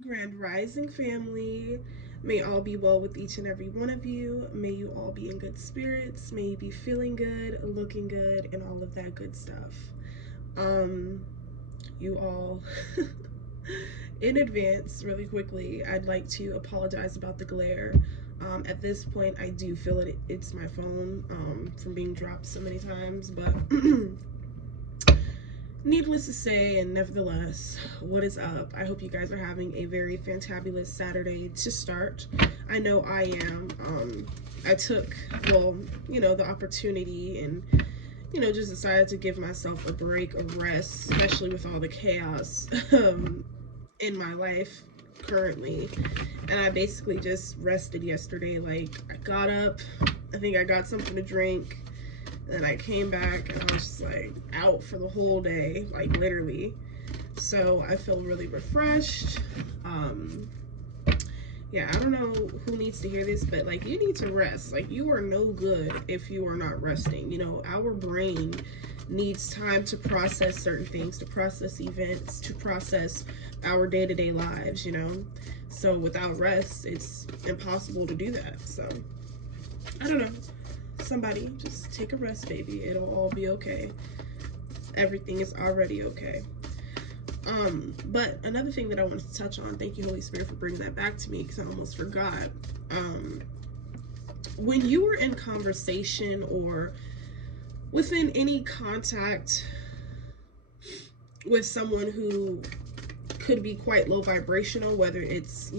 Grand Rising family. May all be well with each and every one of you. May you all be in good spirits. May you be feeling good, looking good, and all of that good stuff. Um, you all, in advance, really quickly, I'd like to apologize about the glare. At this point, I do feel it's my phone from being dropped so many times, but needless to say, and nevertheless, what is up? I hope you guys are having a very fantabulous Saturday to start. I know I am. I took, the opportunity and, just decided to give myself a break, a rest, especially with all the chaos in my life currently. And I basically just rested yesterday. Like, I got up, I think I got something to drink, and I came back and I was just like out for the whole day, like literally. So I feel really refreshed. Yeah, I don't know who needs to hear this, but like you need to rest. Like you are no good if you are not resting. Our brain needs time to process certain things, to process events, to process our day-to-day lives. So without rest, it's impossible to do that. So I don't know. Somebody just take a rest, baby. It'll all be okay. Everything is already okay. But another thing that I wanted to touch on, thank you, Holy Spirit, for bringing that back to me because I almost forgot. When you were in conversation or within any contact with someone who could be quite low vibrational, whether it's,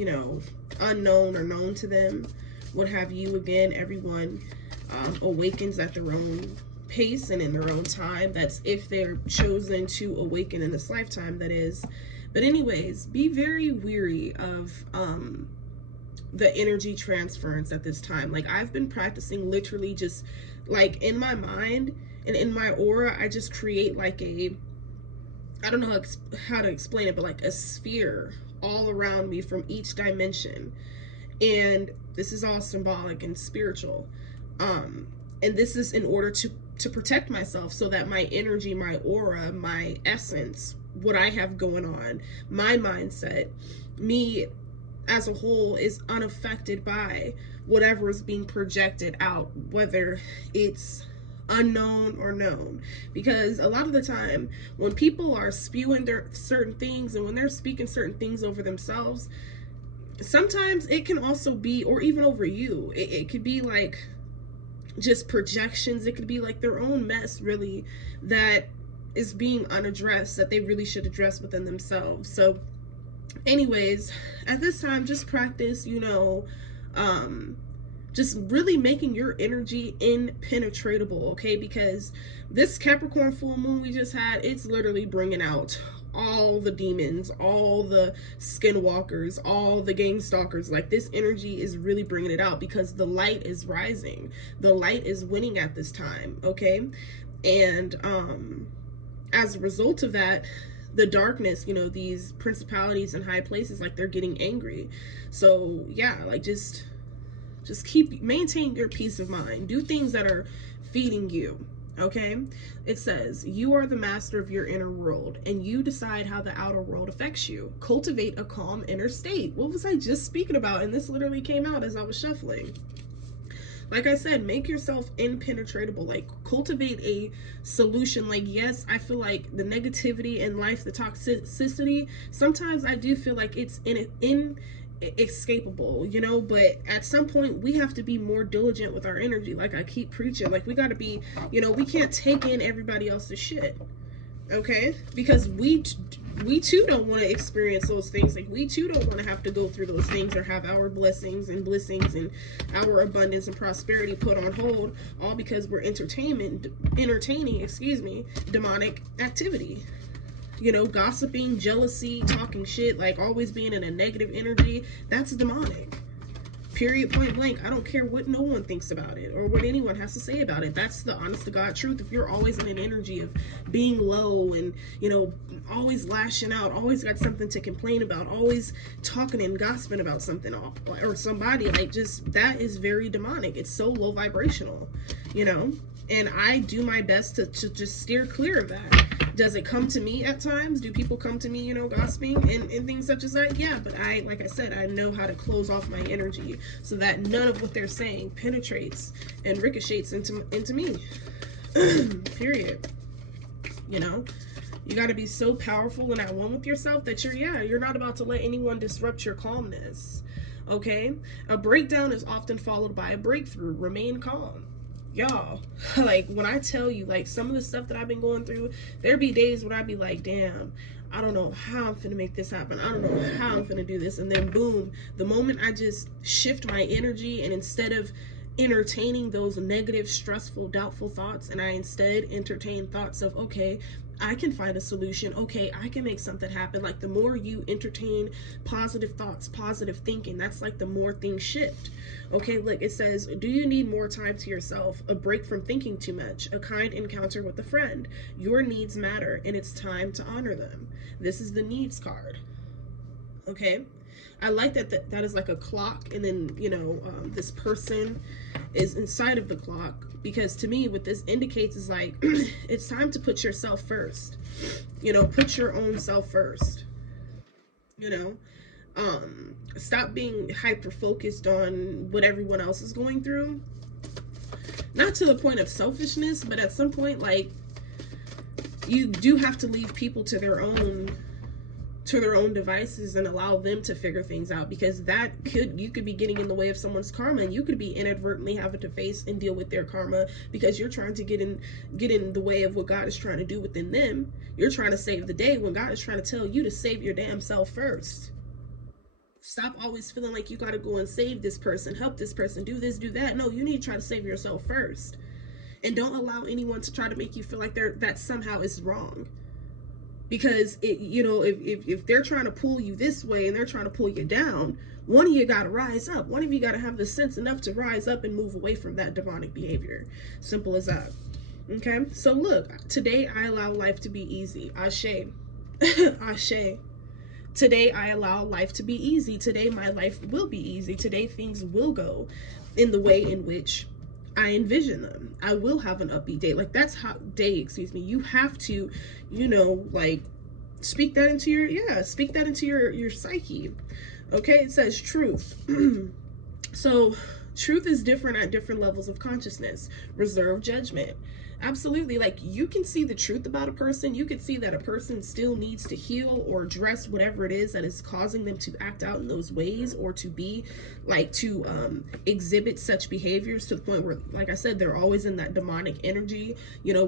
unknown or known to them, what have you, again, everyone awakens at their own pace and in their own time. That's if they're chosen to awaken in this lifetime, that is. But anyways, be very weary of the energy transference at this time. Like I've been practicing literally just like in my mind and in my aura, I just create like I don't know how to explain it, but like a sphere all around me from each dimension. And this is all symbolic and spiritual. And this is in order to protect myself so that my energy, my aura, my essence, what I have going on, my mindset, me as a whole is unaffected by whatever is being projected out, whether it's unknown or known. Because a lot of the time when people are spewing their certain things and when they're speaking certain things over themselves, sometimes it can also be, or even over you, it could be like just projections. It could be like their own mess, really, that is being unaddressed, that they really should address within themselves. So anyways, at this time, just practice, just really making your energy impenetrable, okay? Because this Capricorn full moon we just had, it's literally bringing out all the demons, all the skinwalkers, all the gang stalkers. Like this energy is really bringing it out because the light is rising. The light is winning at this time, okay? And as a result of that, the darkness, these principalities in high places, like they're getting angry. So yeah, like just maintain your peace of mind. Do things that are feeding you. Okay? It says, you are the master of your inner world and you decide how the outer world affects you. Cultivate a calm inner state. What was I just speaking about? And this literally came out as I was shuffling. Like I said, make yourself impenetrable. Like cultivate a solution. Like, yes, I feel like the negativity in life, the toxicity, sometimes I do feel like it's inescapable, but at some point we have to be more diligent with our energy. Like I keep preaching, like we got to be, we can't take in everybody else's shit, okay? Because we too don't want to experience those things. Like we too don't want to have to go through those things or have our blessings and our abundance and prosperity put on hold, all because we're entertaining, demonic activity. Gossiping, jealousy, talking shit, like always being in a negative energy, that's demonic. Period, point blank. I don't care what no one thinks about it or what anyone has to say about it. That's the honest to God truth. If you're always in an energy of being low and, always lashing out, always got something to complain about, always talking and gossiping about something or somebody, like just that is very demonic. It's so low vibrational, and I do my best to just steer clear of that. Does it come to me at times? Do people come to me, you know, gossiping and things such as that? Yeah, but like I said, I know how to close off my energy so that none of what they're saying penetrates and ricochets into me. Period. You know, you got to be so powerful and at one with yourself that you're not about to let anyone disrupt your calmness. Okay? A breakdown is often followed by a breakthrough. Remain calm. Y'all, like when I tell you, like some of the stuff that I've been going through, there be days when I'd be like, damn, I don't know how I'm finna make this happen. I don't know how I'm finna do this. And then boom, the moment I just shift my energy and instead of entertaining those negative, stressful, doubtful thoughts, and I instead entertain thoughts of, okay, I can find a solution. Okay, I can make something happen. Like the more you entertain positive thoughts, positive thinking, that's like the more things shift. Okay, look, it says, do you need more time to yourself? A break from thinking too much? A kind encounter with a friend? Your needs matter and it's time to honor them. This is the needs card. Okay, I like that is like a clock, and then this person is inside of the clock, because to me what this indicates is like it's time to put yourself first. Put your own self first. you know Stop being hyper focused on what everyone else is going through, not to the point of selfishness, but at some point, like, you do have to leave people to their own devices and allow them to figure things out, because you could be getting in the way of someone's karma, and you could be inadvertently having to face and deal with their karma because you're trying to get in the way of what God is trying to do within them. You're trying to save the day when God is trying to tell you to save your damn self first. Stop always feeling like you got to go and save this person, help this person, do this, do that. No, you need to try to save yourself first, and don't allow anyone to try to make you feel like that somehow is wrong. Because if they're trying to pull you this way and they're trying to pull you down, one of you got to rise up. One of you got to have the sense enough to rise up and move away from that demonic behavior. Simple as that. Okay, so look, today I allow life to be easy. Ashe. Ashe. Today I allow life to be easy. Today my life will be easy. Today things will go in the way in which I envision them. I will have an upbeat day. Like, that's how excuse me. You have to, like, speak that into your psyche. Okay, it says truth. So truth is different at different levels of consciousness. Reserve judgment. Absolutely. Like, you can see the truth about a person. You can see that a person still needs to heal or address whatever it is that is causing them to act out in those ways, or to be like, to exhibit such behaviors, to the point where, like I said, they're always in that demonic energy,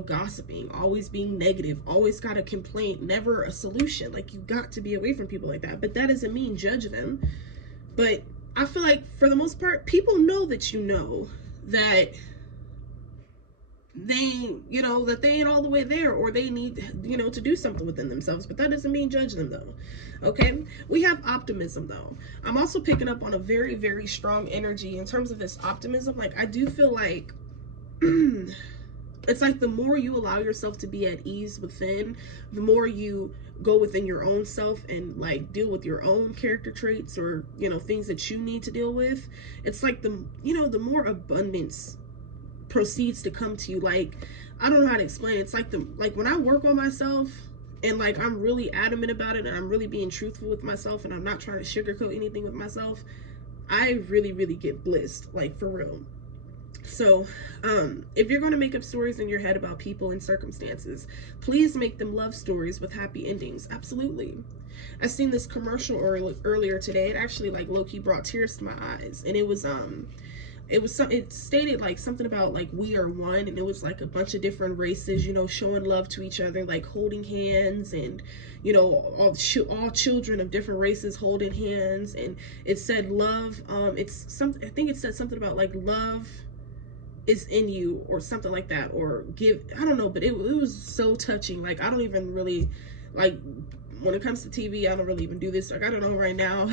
gossiping, always being negative, always got a complaint, never a solution. Like, you got to be away from people like that. But that doesn't mean judge them. But I feel like, for the most part, people know that that they ain't all the way there, or they need to do something within themselves. But that doesn't mean judge them, though. Okay, we have optimism, though. I'm also picking up on a very, very strong energy in terms of this optimism. Like, I do feel like it's like the more you allow yourself to be at ease within, the more you go within your own self and, like, deal with your own character traits, or things that you need to deal with. It's like the more abundance proceeds to come to you. Like, I don't know how to explain it. It's like when I work on myself, and, like, I'm really adamant about it, and I'm really being truthful with myself, and I'm not trying to sugarcoat anything with myself, I really, really get blissed, like, for real. So if you're going to make up stories in your head about people and circumstances, please make them love stories with happy endings. Absolutely. I seen this commercial earlier today. It actually, like, low-key brought tears to my eyes, and it stated, like, something about, like, we are one, and it was like a bunch of different races, showing love to each other, like holding hands, and all children of different races holding hands. And it said love, it's something, I think it said something about, like, love is in you, or something like that, or give, I don't know, but it was so touching. Like, I don't even really, like, when it comes to TV, I don't really even do this. Like, I don't know right now,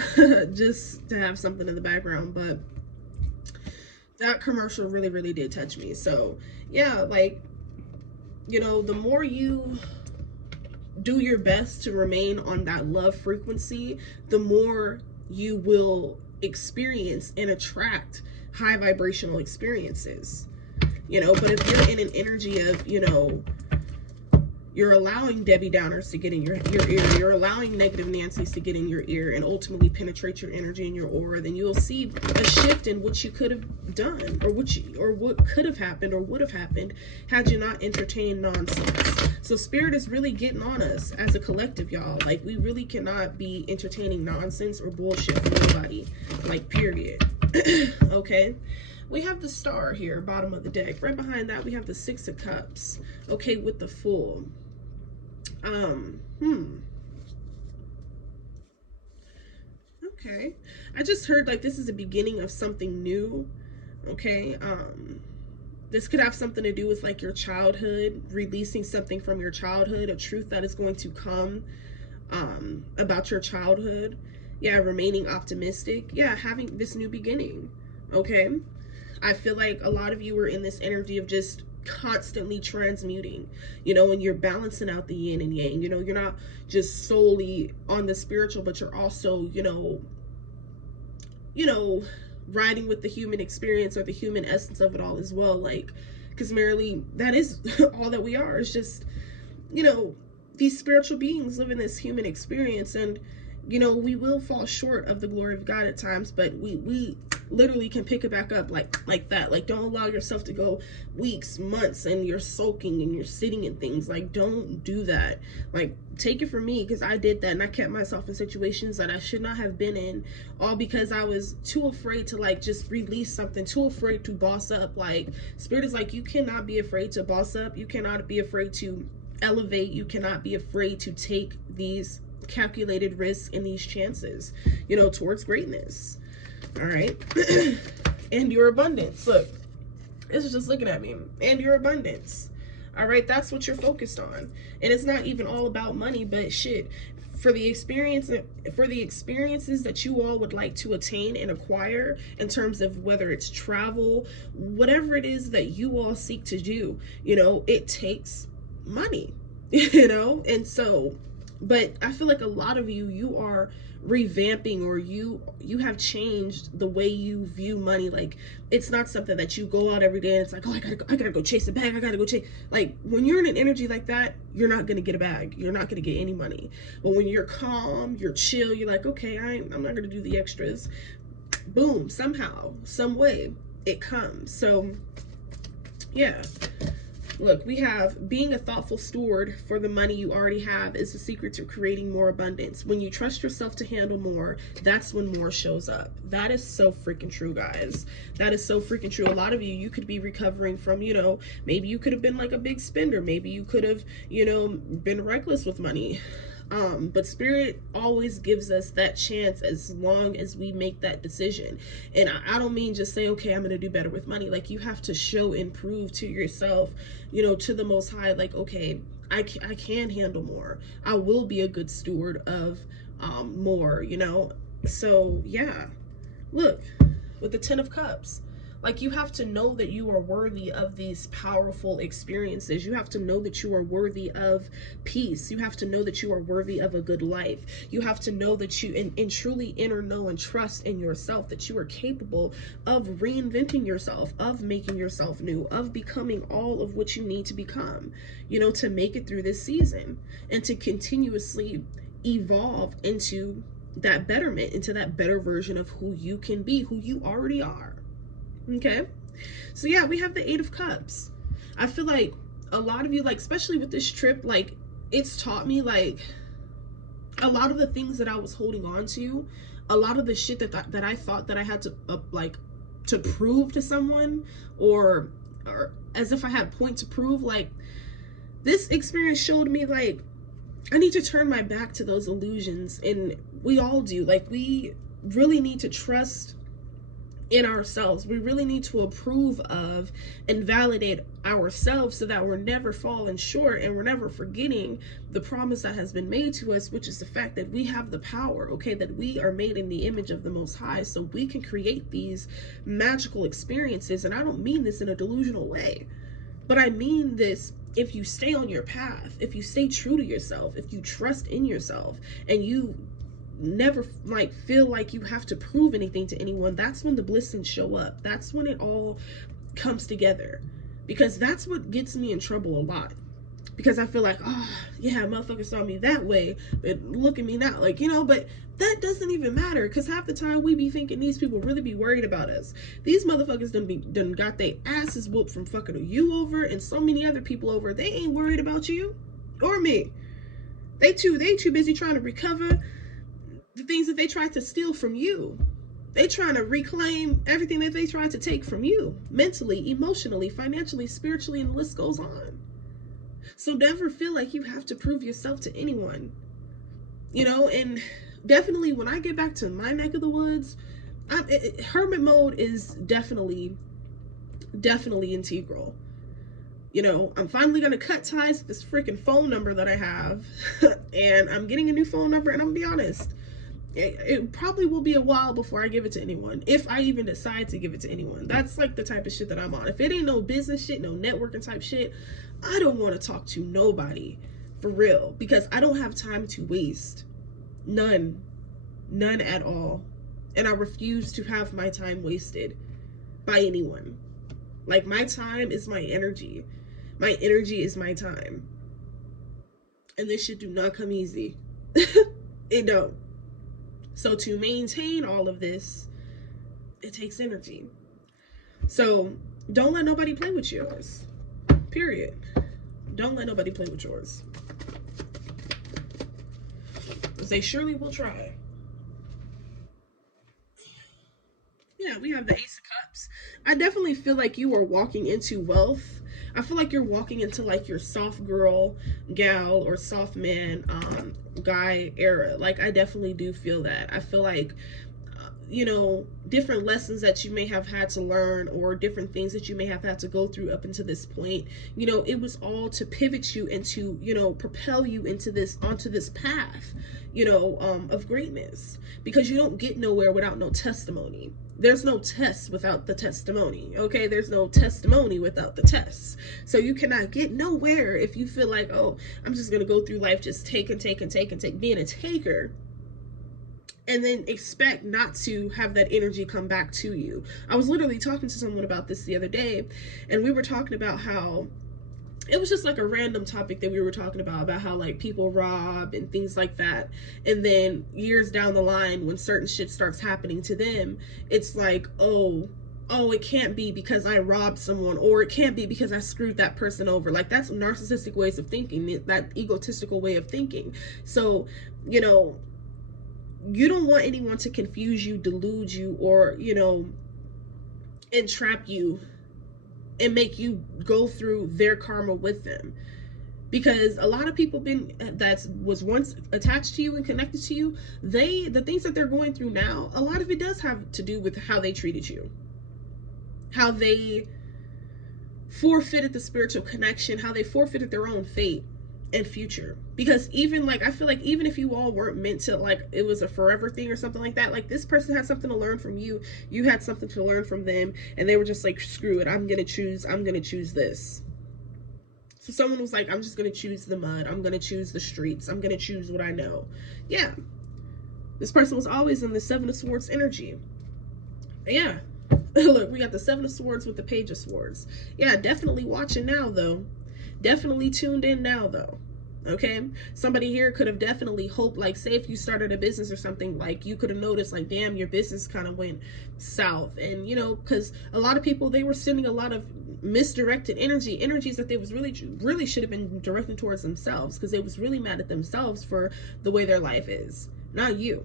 just to have something in the background. But that commercial really, really did touch me. So yeah, like, the more you do your best to remain on that love frequency, the more you will experience and attract high vibrational experiences. But if you're in an energy of You're allowing Debbie Downers to get in your ear. You're allowing negative Nancy's to get in your ear and ultimately penetrate your energy and your aura. Then you'll see a shift in what you could have done, or what could have happened, or would have happened had you not entertained nonsense. So Spirit is really getting on us as a collective, y'all. Like, we really cannot be entertaining nonsense or bullshit from anybody. Like, period. Okay. We have the Star here, bottom of the deck. Right behind that, we have the Six of Cups. Okay, with the Fool. Okay. I just heard like this is the beginning of something new. Okay. This could have something to do with like your childhood, releasing something from your childhood, a truth that is going to come about your childhood. Yeah, remaining optimistic. Yeah, having this new beginning. Okay. I feel like a lot of you are in this energy of just constantly transmuting, you know, and you're balancing out the yin and yang. You know, you're not just solely on the spiritual, but you're also, riding with the human experience or the human essence of it all as well. Like, because merely that is all that we are. It's just, these spiritual beings live in this human experience, and we will fall short of the glory of God at times, but we literally can pick it back up like that. Like, don't allow yourself to go weeks, months, and you're sulking and you're sitting in things. Like, don't do that. Like, take it from me, because I did that, and I kept myself in situations that I should not have been in, all because I was too afraid to like just release something, too afraid to boss up. Like, Spirit is like, you cannot be afraid to boss up. You cannot be afraid to elevate. You cannot be afraid to take these calculated risks and these chances, towards greatness. All right. And your abundance. Look, this is just looking at me. And your abundance. All right. That's what you're focused on. And it's not even all about money, but shit, for the experiences that you all would like to attain and acquire, in terms of whether it's travel, whatever it is that you all seek to do, it takes money, and so, but I feel like a lot of you are revamping, or you have changed the way you view money. Like, it's not something that you go out every day and it's like, oh, I gotta go chase a bag. I gotta go chase. Like, when you're in an energy like that, you're not gonna get a bag. You're not gonna get any money. But when you're calm, you're chill, you're like, okay, I'm not gonna do the extras. Boom, somehow, some way, it comes. So, yeah. Look, we have being a thoughtful steward for the money you already have is the secret to creating more abundance. When you trust yourself to handle more, that's when more shows up. That is so freaking true, guys. That is so freaking true. A lot of you could be recovering from, maybe you could have been like a big spender. Maybe you could have, been reckless with money. But Spirit always gives us that chance as long as we make that decision. And I don't mean just say, okay, I'm going to do better with money. Like, you have to show and prove to yourself, to the Most High, like, okay, I can handle more. I will be a good steward of more, So, yeah. Look, with the Ten of Cups. Like, you have to know that you are worthy of these powerful experiences. You have to know that you are worthy of peace. You have to know that you are worthy of a good life. You have to know that you, and truly know and trust in yourself, that you are capable of reinventing yourself, of making yourself new, of becoming all of what you need to become, to make it through this season, and to continuously evolve into that betterment, into that better version of who you can be, who you already are. Okay, so yeah, we have the Eight of Cups. I feel like a lot of you, like, especially with this trip, like, it's taught me, like, a lot of the things that I was holding on to, a lot of the shit that I thought that I had to to prove to someone, or as if I had point to prove. Like, this experience showed me, like, I need to turn my back to those illusions, and we all do. Like, we really need to trust in ourselves. We really need to approve of and validate ourselves, so that we're never falling short and we're never forgetting the promise that has been made to us, which is the fact that we have the power, okay, that we are made in the image of the Most High, so we can create these magical experiences. And I don't mean this in a delusional way, but I mean this if you stay on your path, if you stay true to yourself, if you trust in yourself, and you never like feel like you have to prove anything to anyone. That's when the blessings show up. That's when it all comes together, because that's what gets me in trouble a lot. because I feel like, oh yeah, motherfuckers saw me that way, but look at me now, like, but that doesn't even matter, because half the time we be thinking these people really be worried about us. These motherfuckers done got their asses whooped from fucking you over and so many other people over. They ain't worried about you or me. They too busy trying to recover the things that they tried to steal from you. They trying to reclaim everything that they tried to take from you, mentally, emotionally, financially, spiritually, and the list goes on. So never feel like you have to prove yourself to anyone. And definitely when I get back to my neck of the woods, hermit mode is definitely integral. I'm finally going to cut ties with this freaking phone number that I have. And I'm getting a new phone number, and I'm going to be honest, it probably will be a while before I give it to anyone, if I even decide to give it to anyone. That's like the type of shit that I'm on. If it ain't no business shit, no networking type shit, I don't want to talk to nobody, for real, because I don't have time to waste. None at all. And I refuse to have my time wasted by anyone. Like, my time is my energy. My energy is my time. And this shit do not come easy. It don't. So to maintain all of this, it takes energy. So don't let nobody play with yours. Period. Don't let nobody play with yours. Because they surely will try. Yeah, we have the Ace of Cups. I definitely feel like you are walking into wealth. I feel like you're walking into like your soft girl, gal, or soft man, guy era. Like, I definitely do feel that. I feel like, different lessons that you may have had to learn, or different things that you may have had to go through up until this point, it was all to pivot you and to, propel you onto this path, of greatness. Because you don't get nowhere without no testimony. There's no test without the testimony. Okay, there's no testimony without the tests. So you cannot get nowhere if you feel like, oh, I'm just gonna go through life just take, being a taker, and then expect not to have that energy come back to you. I was literally talking to someone about this the other day, and we were talking about how it was just like a random topic that we were talking about how like people rob and things like that, and then years down the line when certain shit starts happening to them, it's like, oh, it can't be because I robbed someone, or it can't be because I screwed that person over. Like, that's narcissistic ways of thinking, that egotistical way of thinking. So, you don't want anyone to confuse you, delude you, or, entrap you and make you go through their karma with them. Because a lot of people that was once attached to you and connected to you, the things that they're going through now, a lot of it does have to do with how they treated you, how they forfeited the spiritual connection, how they forfeited their own fate and future. Because even like, I feel like even if you all weren't meant to, like, it was a forever thing or something like that, like, this person had something to learn from you, you had something to learn from them, and they were just like, screw it, I'm gonna choose this. So someone was like, I'm just gonna choose the mud, I'm gonna choose the streets, I'm gonna choose what I know. Yeah, this person was always in the Seven of Swords energy. Yeah. Look, we got the Seven of Swords with the Page of Swords. Yeah, definitely watching now, though. Definitely tuned in now, though. Okay, somebody here could have definitely hoped, like, say if you started a business or something, like, you could have noticed, like, damn, your business kind of went south. And because a lot of people, they were sending a lot of misdirected energies that they was really should have been directing towards themselves, because they was really mad at themselves for the way their life is, not you.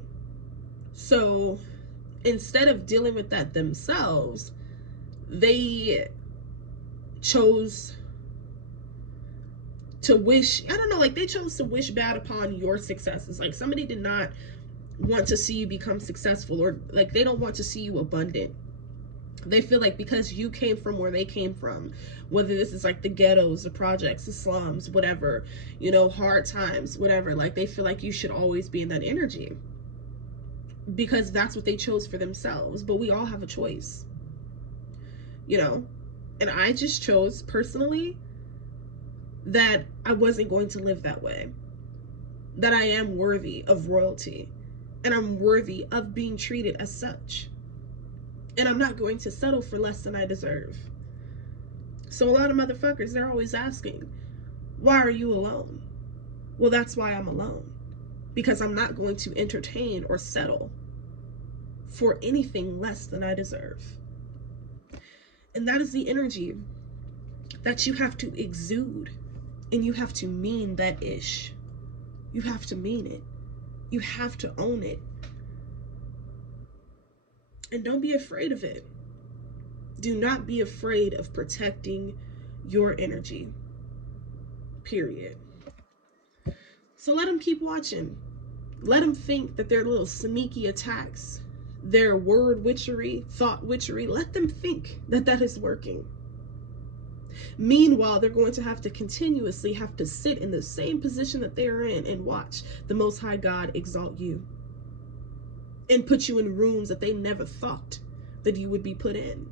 So instead of dealing with that themselves, they chose to wish, I don't know, like, they chose to wish bad upon your successes. Like, somebody did not want to see you become successful, or like, they don't want to see you abundant. They feel like because you came from where they came from, whether this is like the ghettos, the projects, the slums, whatever, hard times, whatever, like, they feel like you should always be in that energy because that's what they chose for themselves. But we all have a choice, and I just chose personally that I wasn't going to live that way, that I am worthy of royalty, and I'm worthy of being treated as such, and I'm not going to settle for less than I deserve. So a lot of motherfuckers, they're always asking, Why are you alone? Well, that's why I'm alone. Because I'm not going to entertain or settle for anything less than I deserve. And that is the energy that you have to exude. And you have to mean that ish. You have to mean it. You have to own it. And don't be afraid of it. Do not be afraid of protecting your energy. Period. So let them keep watching. Let them think that their little sneaky attacks, their word witchery, thought witchery, let them think that that is working. Meanwhile, they're going to have to continuously have to sit in the same position that they're in and watch the Most High God exalt you and put you in rooms that they never thought that you would be put in.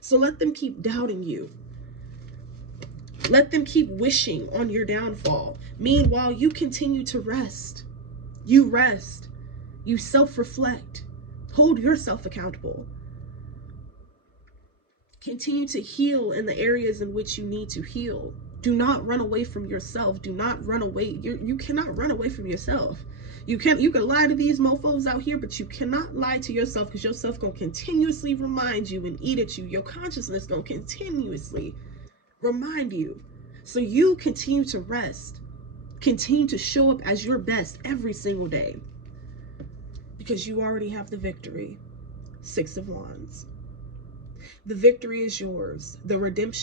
So let them keep doubting you. Let them keep wishing on your downfall. Meanwhile, you continue to rest. You rest. You self-reflect. Hold yourself accountable. Continue to heal in the areas in which you need to heal. Do not run away from yourself. Do not run away. You cannot run away from yourself. You can lie to these mofos out here, but you cannot lie to yourself, because yourself gonna continuously remind you and eat at you. Your consciousness gonna continuously remind you. So you continue to rest. Continue to show up as your best every single day, because you already have the victory. 6 of Wands. The victory is yours. The redemption